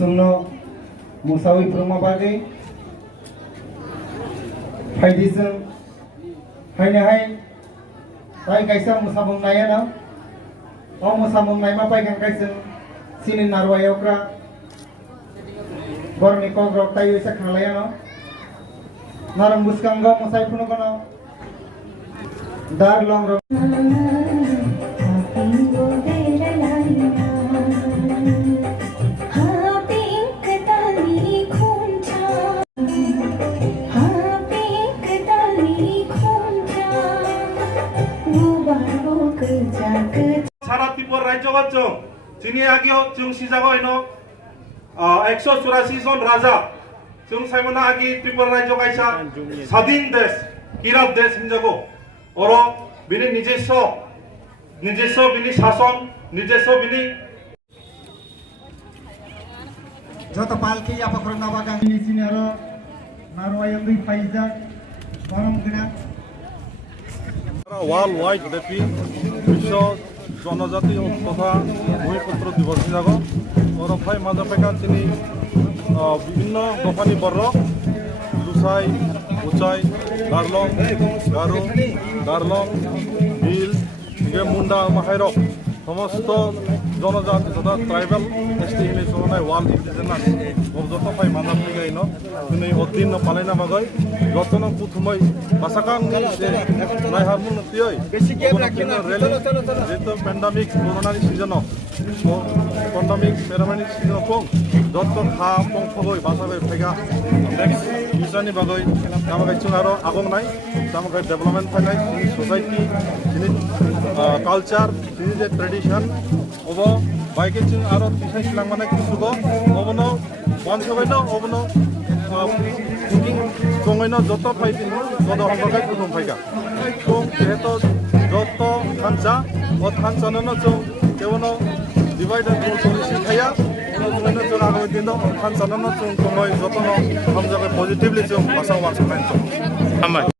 जोंनो मुसावी ब्रह्मबागी फायदिजों हायनाहाय ताई कायसा मुसाबंनाया ना अ मुसाबंनाय मा पाइगां कायजों सिनि नारवायावक्रा गरनि कग्रक ताई वैसा खालाया ना नारं बुसकांगो मुसाई फुनो गनो दार लंग সারা ত্রিপুরা রাজ্যগত जोंनि आगियाव जों सिजागाव इनो 184 জন राजा जों साइमना आगि त्रिपुरा राज्य कायसा स्वाधीन देश किरात देश हिनजागो और बिनि निजेस्व बिनि शासन निजेस्व बिनि जत पालकी या पकड़ नवागा निसिनि आरो नारवायाव दुई फाइजा गरम गना ওয়ার্ল্ড ওয়াইড ব্যাপী বিশ্ব জনজাতি তথা ভূমিপুত্র দিবস হিসাবে ওরফাই মাজাপেকা তিনি বিভিন্ন দফানি বর্র লুসাই উচাই গারলং গারু গারলং বিল মুন্ডা মাহাইরক সমস্ত জনজাতি তথা ট্রাইবেল এসটি হিমে সরনায় ওয়ার্ল্ড ইন্ডিজেনাস যত ফাই মাজাপেকা ইনো তিনি অধীন পালাইনা বাগৈ যতন প্রথমে বাসাকান নাইহারমুন নতিয় যেহেতু প্যান্ডামিক করোনানি সিজন প্যান্ডামিক প্যারামিক সিজন পং যত খা পং ফগৈ বাসাগৈ ফেগা নেক্সট ফিউচারনি বাগৈ তামাগাই जों आरो आगंनाय तामागाय डेभलपमेन्ट फायनाय सोसाइटी जोंनि कालचार जोंनि जे ट्रेडिशन अब बाइके जों आरो दिसाइ सिलांमानाय किसुबो अबनो बनसबायनो अबनो कुकिं संगैनो जत फाइदि जद हमबागाय कुदुम फाइगा तो जेहेतु जत थानसा ओ थानसानो जों केवनो डिवाइड एन्ड पलिसि थाया जोंनो जों आगो दिनो थानसानो जों समय जतनो हमजागाय पजिटिभलि जों बासाव वार्क खालामनाय